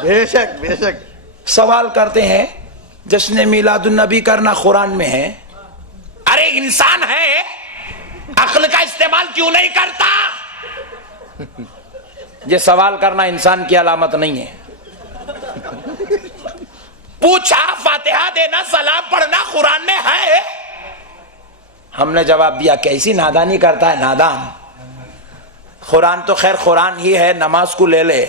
बेशक बेशक। सवाल करते हैं जश्न मिलादुन नबी करना कुरान में है। अरे इंसान है, अक्ल का इस्तेमाल क्यों नहीं करता? ये सवाल करना इंसान की अलामत नहीं है। पूछा फातिहा देना सलाम पढ़ना कुरान में है? हमने जवाब दिया कैसी नादानी करता है नादान। कुरान तो खैर कुरान ही है, नमाज को ले ले।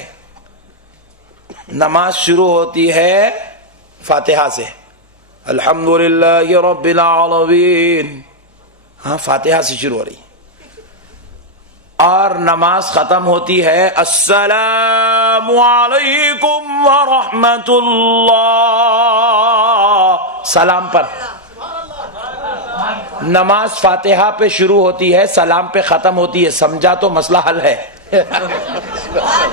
नमाज शुरू होती है फातिहा से, अल्हम्दुलिल्लाहि रब्बिल आलमीन। हाँ, फातिहा से शुरू हो रही, और नमाज खत्म होती है अस्सलामु अलैकुम व रहमतुल्लाह, सलाम पर। नमाज फातिहा पे शुरू होती है, सलाम पे खत्म होती है। समझा तो मसला हल है। सुभान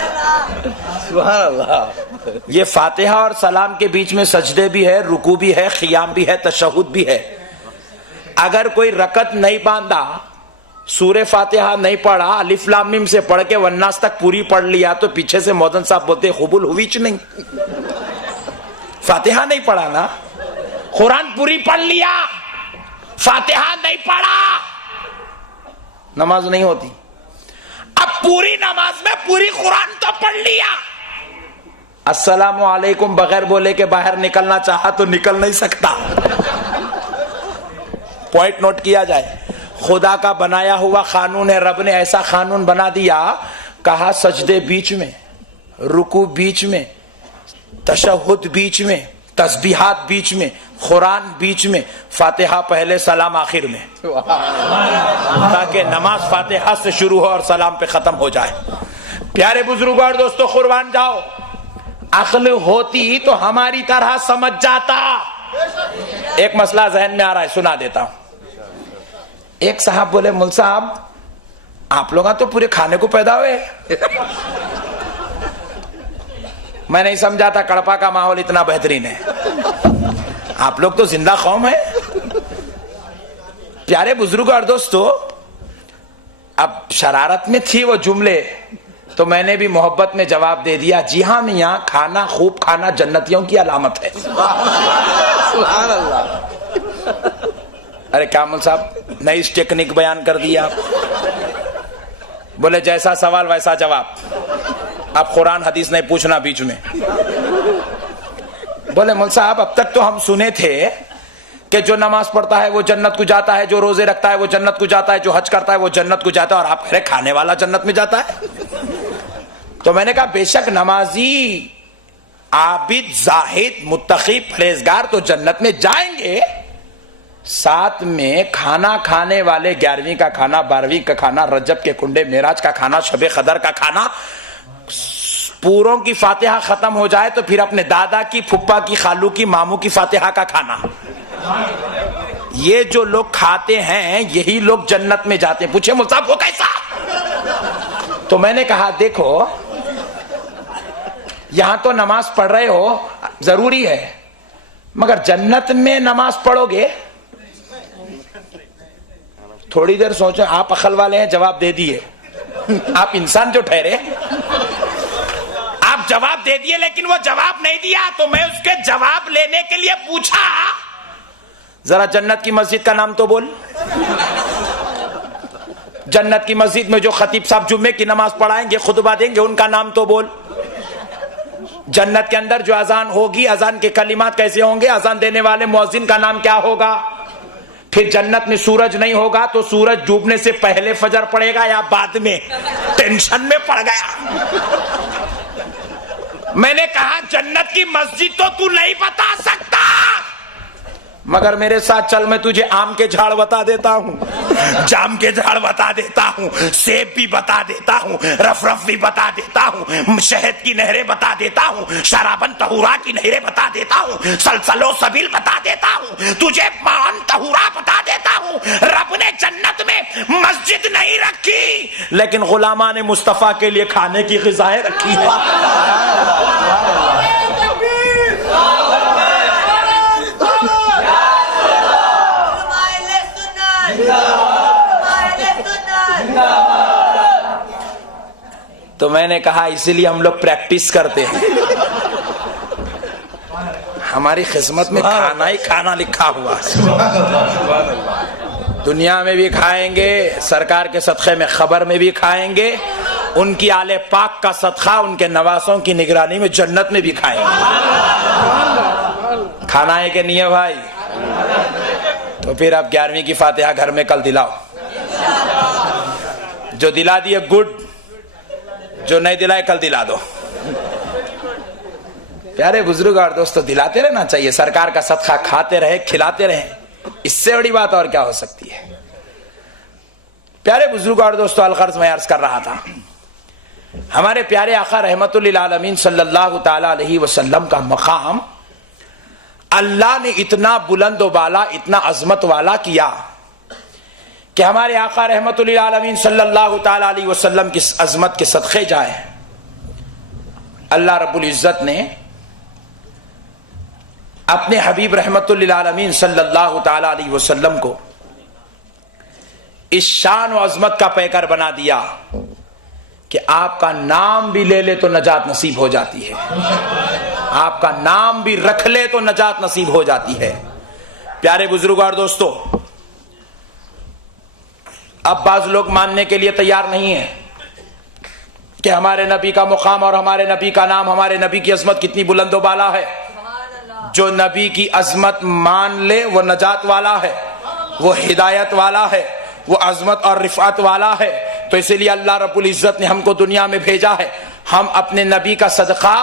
अल्लाह। ये फातिहा और सलाम के बीच में सजदे भी है, रुकू भी है, खियाम भी है, तशहुद भी है। अगर कोई रकत नहीं बांधा, सूरे फातिहा नहीं पढ़ा, अलिफ लाम मीम से पढ़ के वन्नास तक पूरी पढ़ लिया, तो पीछे से मौदन साहब बोलते कबूल हुई च नहीं। फातिहा नहीं पढ़ा ना, कुरान पूरी पढ़ लिया, फातिहा नहीं पढ़ा, नमाज नहीं होती। अब पूरी नमाज में पूरी कुरान तो पढ़ लिया, अस्सलामु अलैकुम बगैर बोले के बाहर निकलना चाहा तो निकल नहीं सकता। पॉइंट नोट किया जाए, खुदा का बनाया हुआ कानून है। रब ने ऐसा कानून बना दिया, कहा सजदे बीच में, रुकू बीच में, तशहुद बीच में, तस्बीहात बीच में, कुरान बीच में, फातिहा पहले सलाम आखिर में, ताकि नमाज फातिहा से शुरू हो और सलाम पे खत्म हो जाए। प्यारे बुजुर्गों और दोस्तों, कुर्बान जाओ, अक्ल होती तो हमारी तरह समझ जाता। एक मसला जहन में आ रहा है, सुना देता हूं। एक साहब बोले, मुल साहब आप लोग तो पूरे खाने को पैदा हुए। मैं नहीं समझा था कड़पा का माहौल इतना बेहतरीन है, आप लोग तो जिंदा कौम है। प्यारे बुजुर्ग और दोस्तों, अब शरारत में थी वो जुमले, तो मैंने भी मोहब्बत में जवाब दे दिया, जी हाँ मियाँ, खाना खूब खाना जन्नतियों की अलामत है। सुभान अल्लाह। अरे कामुल साहब, नई टेक्निक बयान कर दी आप। बोले जैसा सवाल वैसा जवाब, आप कुरान हदीस नहीं पूछना बीच में। बोले मुल साहब, अब तक तो हम सुने थे कि जो नमाज पढ़ता है वो जन्नत को जाता है, जो रोजे रखता है वो जन्नत को जाता है, जो हज करता है वो जन्नत को जाता है, और आप कह रहे खाने वाला जन्नत में जाता है। तो मैंने कहा बेशक नमाजी, आबिद, जाहिद, मुत्तकी, परहेजगार तो जन्नत में जाएंगे, साथ में खाना खाने वाले 11वीं का खाना, 12वीं का खाना, रजब के कुंडे, मेराज का खाना, शबे कदर का खाना, पूरों की फातिहा खत्म हो जाए तो फिर अपने दादा की, फुप्पा की, खालू की, मामू की फातिहा का खाना। ये जो लोग खाते हैं यही लोग जन्नत में जाते हैं। पूछे मुल साहब वो कैसा? तो मैंने कहा देखो, यहां तो नमाज पढ़ रहे हो, जरूरी है, मगर जन्नत में नमाज पढ़ोगे? थोड़ी देर सोचो, आप अकल वाले हैं, जवाब दे दिए। आप इंसान जो ठहरे, आप जवाब दे दिए, लेकिन वो जवाब नहीं दिया, तो मैं उसके जवाब लेने के लिए पूछा, जरा जन्नत की मस्जिद का नाम तो बोल। जन्नत की मस्जिद में जो खतीब साहब जुम्मे की नमाज पढ़ाएंगे, खुतबा देंगे, उनका नाम तो बोल। जन्नत के अंदर जो अजान होगी, अजान के कलिमात कैसे होंगे, अजान देने वाले मुअज्जिन का नाम क्या होगा। फिर जन्नत में सूरज नहीं होगा, तो सूरज डूबने से पहले फजर पड़ेगा या बाद में? टेंशन में पड़ गया। मैंने कहा जन्नत की मस्जिद तो तू नहीं बता सकता, मगर मेरे साथ चल, मैं तुझे आम के झाड़ बता देता हूँ, जाम के झाड़ बता देता हूँ, सेब भी बता देता हूँ, रफरफ भी बता देता हूँ, शहद की नहरें बता देता हूँ, शराबन तहुरा की नहरें बता देता हूँ, सलसलो सबील बता देता हूँ, तुझे मान तहुरा बता देता हूँ। रब ने जन्नत में मस्जिद नहीं रखी, लेकिन गुलामा ने मुस्तफा के लिए खाने की ग़िज़ाएं रखी है। तो मैंने कहा इसीलिए हम लोग प्रैक्टिस करते हैं। हमारी किस्मत में खाना ही खाना लिखा हुआ है। दुनिया में भी खाएंगे, सरकार के सदक़े में खबर में भी खाएंगे, उनकी आले पाक का सदका उनके नवासों की निगरानी में जन्नत में भी खाएंगे। खाना है कि नहीं है भाई? तो फिर आप 11वीं की फातिहा घर में कल दिलाओ। जो दिला दिए गुड, जो नहीं दिलाए कल दिला दो। प्यारे बुजुर्ग और दोस्तों, दिलाते रहना चाहिए। सरकार का सदका खाते रहे, खिलाते रहे, इससे बड़ी बात और क्या हो सकती है। प्यारे बुजुर्ग और दोस्तों, अलगर्ज मैं अर्ज कर रहा था, हमारे प्यारे आका रहमतुल्लिल आलमीन सल्लल्लाहु ताला अलैहि वसल्लम का मकाम अल्लाह ने इतना बुलंद वाला, इतना अजमत वाला किया कि हमारे आका रहमतुल्लिल आलमीन सल्लल्लाहु ताला अलैहि वसल्लम की अजमत के सदक़े जाए। अल्लाह रब्बुल इज्जत ने अपने हबीब रहमतुल्लिल आलमीन सल्लल्लाहु ताला अलैहि वसल्लम को इस शान और अजमत का पैकर बना दिया कि आपका नाम भी ले ले तो नजात नसीब हो जाती है, आपका नाम भी रख ले तो नजात नसीब हो जाती है। प्यारे बुजुर्ग और दोस्तों, अब बाज लोग मानने के लिए तैयार नहीं है कि हमारे नबी का मुकाम और हमारे नबी का नाम, हमारे नबी की अजमत कितनी बुलंद व बाला है। जो नबी की अजमत मान ले वो नजात वाला है, वो हिदायत वाला है, वो अजमत और रिफात वाला है। तो इसीलिए अल्लाह रब्बुल इज्जत ने हमको दुनिया में भेजा है। हम अपने नबी का सदका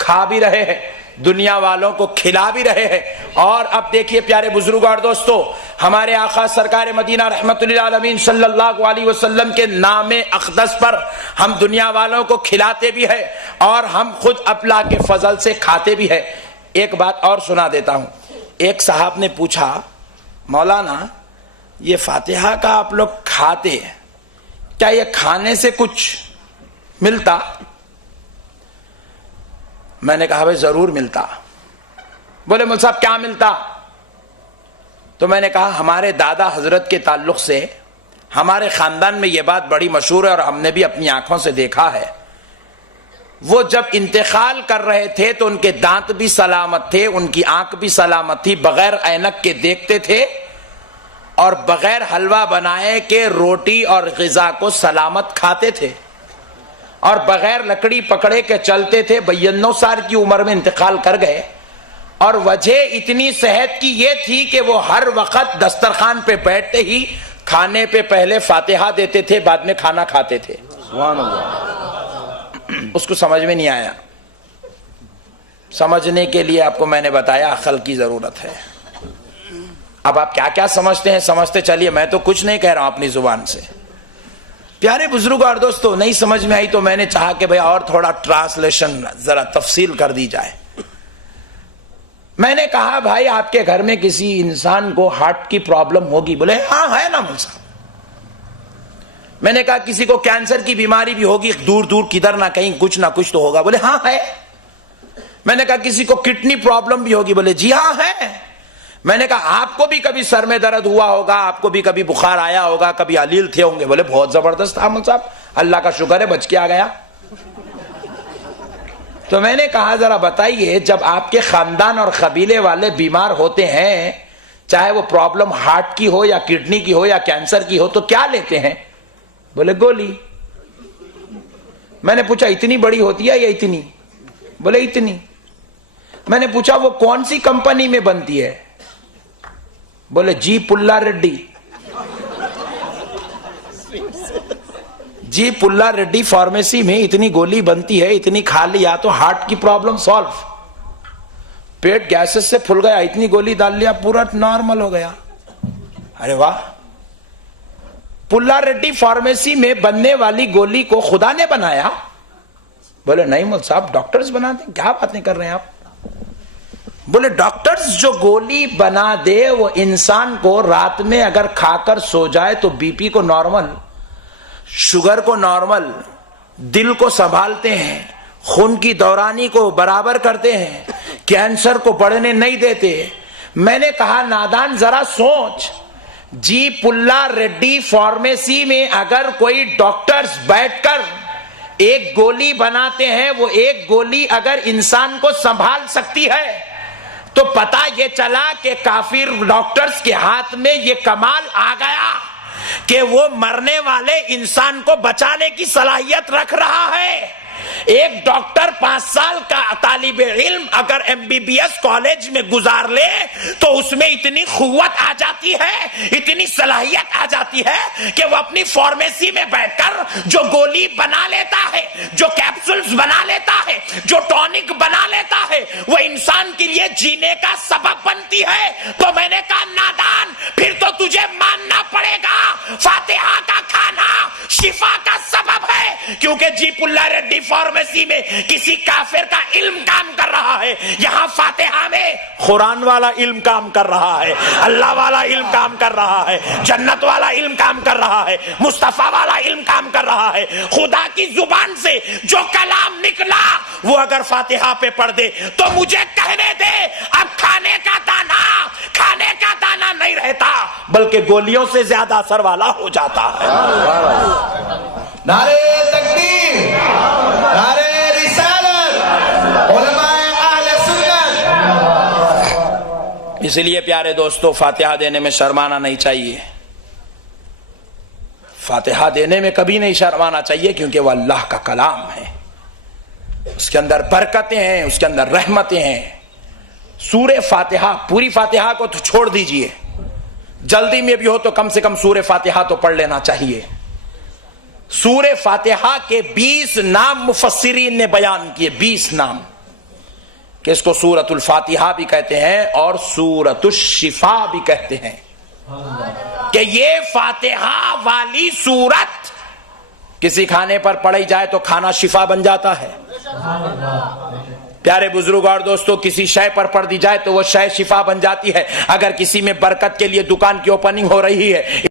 खा भी रहे हैं, दुनिया वालों को खिला भी रहे हैं। और अब देखिए प्यारे बुजुर्ग और दोस्तों, हमारे आका सरकार मदीना रहमतुल्लिल आलमीन सल्लल्लाहु अलैहि वसल्लम के नामे अक़दस पर हम दुनिया वालों को खिलाते भी है और हम खुद अल्लाह के फजल से खाते भी है। एक बात और सुना देता हूं। एक साहब ने पूछा, मौलाना ये फातिहा का आप लोग खाते, क्या ये खाने से कुछ मिलता? मैंने कहा भाई जरूर मिलता। बोले मुझे साहब क्या मिलता? तो मैंने कहा हमारे दादा हजरत के ताल्लुक से हमारे खानदान में यह बात बड़ी मशहूर है और हमने भी अपनी आंखों से देखा है। वो जब इंतकाल कर रहे थे तो उनके दांत भी सलामत थे, उनकी आंख भी सलामत थी, बगैर ऐनक के देखते थे और बगैर हलवा बनाए के रोटी और ग़िज़ा को सलामत खाते थे और बगैर लकड़ी पकड़े के चलते थे। 92 साल की उम्र में इंतकाल कर गए और वजह इतनी सेहत की ये थी कि वो हर वक्त दस्तरखान पे बैठते ही खाने पे पहले फातिहा देते थे, बाद में खाना खाते थे। सुभान अल्लाह। उसको समझ में नहीं आया। समझने के लिए आपको मैंने बताया अक्ल की जरूरत है। अब आप क्या क्या समझते हैं समझते चलिए, मैं तो कुछ नहीं कह रहा हूं अपनी जुबान से। प्यारे बुजुर्ग और दोस्तों, नहीं समझ में आई तो मैंने चाहा कि भाई और थोड़ा ट्रांसलेशन जरा तफसील कर दी जाए। मैंने कहा भाई आपके घर में किसी इंसान को हार्ट की प्रॉब्लम होगी? बोले हाँ है ना मुझे। मैंने कहा किसी को कैंसर की बीमारी भी होगी, दूर दूर किधर ना कहीं कुछ ना कुछ तो होगा? बोले हाँ है। मैंने कहा किसी को किडनी प्रॉब्लम भी होगी? बोले जी हाँ है। मैंने कहा आपको भी कभी सर में दर्द हुआ होगा, आपको भी कभी बुखार आया होगा, कभी अलील थे होंगे? बोले बहुत जबरदस्त आमद साहब, अल्लाह का शुक्र है बच के आ गया। तो मैंने कहा जरा बताइए, जब आपके खानदान और कबीले वाले बीमार होते हैं, चाहे वो प्रॉब्लम हार्ट की हो या किडनी की हो या कैंसर की हो, तो क्या लेते हैं? बोले गोली। मैंने पूछा इतनी बड़ी होती है या इतनी? बोले इतनी। मैंने पूछा वो कौन सी कंपनी में बनती है? बोले जी पुल्ला रेड्डी। जी पुल्ला रेड्डी फार्मेसी में इतनी गोली बनती है, इतनी खा लिया तो हार्ट की प्रॉब्लम सॉल्व। पेट गैसेस से फूल गया, इतनी गोली डाल लिया पूरा नॉर्मल हो गया। अरे वाह। पुल्ला रेड्डी फार्मेसी में बनने वाली गोली को खुदा ने बनाया? बोले नहीं मौलवी साहब, डॉक्टर्स बनाते हैं। क्या बातें कर रहे हैं आप? बोले डॉक्टर्स जो गोली बना दे वो इंसान को रात में अगर खाकर सो जाए तो बीपी को नॉर्मल, शुगर को नॉर्मल, दिल को संभालते हैं, खून की दौरानी को बराबर करते हैं, कैंसर को बढ़ने नहीं देते। मैंने कहा नादान जरा सोच, जी पुल्ला रेड्डी फार्मेसी में अगर कोई डॉक्टर्स बैठकर एक गोली बनाते हैं, वो एक गोली अगर इंसान को संभाल सकती है तो पता ये चला कि काफिर डॉक्टर्स के हाथ में ये कमाल आ गया कि वो मरने वाले इंसान को बचाने की सलाहियत रख रहा है। एक डॉक्टर 5 साल का तालिबे इल्म अगर एमबीबीएस कॉलेज में गुजार ले तो उसमें इतनी खुव्वत आ जाती है, इतनी सलाहियत आ जाती है कि वो अपनी फार्मेसी में बैठकर जो गोली बना लेता है, जो कैप्सूल्स बना लेता है, जो टॉनिक बना लेता है, वो इंसान के लिए जीने का सबब बनती है। तो मैंने कहा नादान, फिर तो तुझे मानना पड़ेगा फातिहा का खाना शिफा का सबब है, क्योंकि जीपुल्ला रेड्डी फार्मेसी में किसी काफिर का इल्म काम कर रहा है, यहां फातिहा में कुरान वाला इल्म काम कर रहा है, अल्लाह वाला इल्म काम कर रहा है, जन्नत वाला इल्म काम कर रहा है, मुस्तफा वाला इल्म काम कर रहा है। खुदा की जुबान से जो कलाम निकला वो अगर फातिहा पे पढ़ दे तो मुझे कहने दे अब खाने का दाना नहीं रहता, बल्कि गोलियों से ज्यादा असर वाला हो जाता है। नारे तकबीर, नारे रिसालत, उलमाए अहले सुन्नत। इसलिए प्यारे दोस्तों, फातिहा देने में शर्माना नहीं चाहिए। फातिहा देने में कभी नहीं शर्माना चाहिए, क्योंकि वह अल्लाह का कलाम है, उसके अंदर बरकतें हैं, उसके अंदर रहमतें हैं। सूरे फातिहा, पूरी फातिहा को तो छोड़ दीजिए, जल्दी में भी हो तो कम से कम सूरे फातिहा तो पढ़ लेना चाहिए। सूरे फातिहा के 20 नाम मुफस्सिरीन ने बयान किए, 20 नाम, कि इसको सूरतुल फातिहा भी कहते हैं और सूरतुश शिफा भी कहते हैं, कि ये फातिहा वाली सूरत किसी खाने पर पढ़ी जाए तो खाना शिफा बन जाता है। प्यारे बुजुर्ग और दोस्तों, किसी शय पर पढ़ दी जाए तो वो शय शिफा बन जाती है। अगर किसी में बरकत के लिए दुकान की ओपनिंग हो रही है,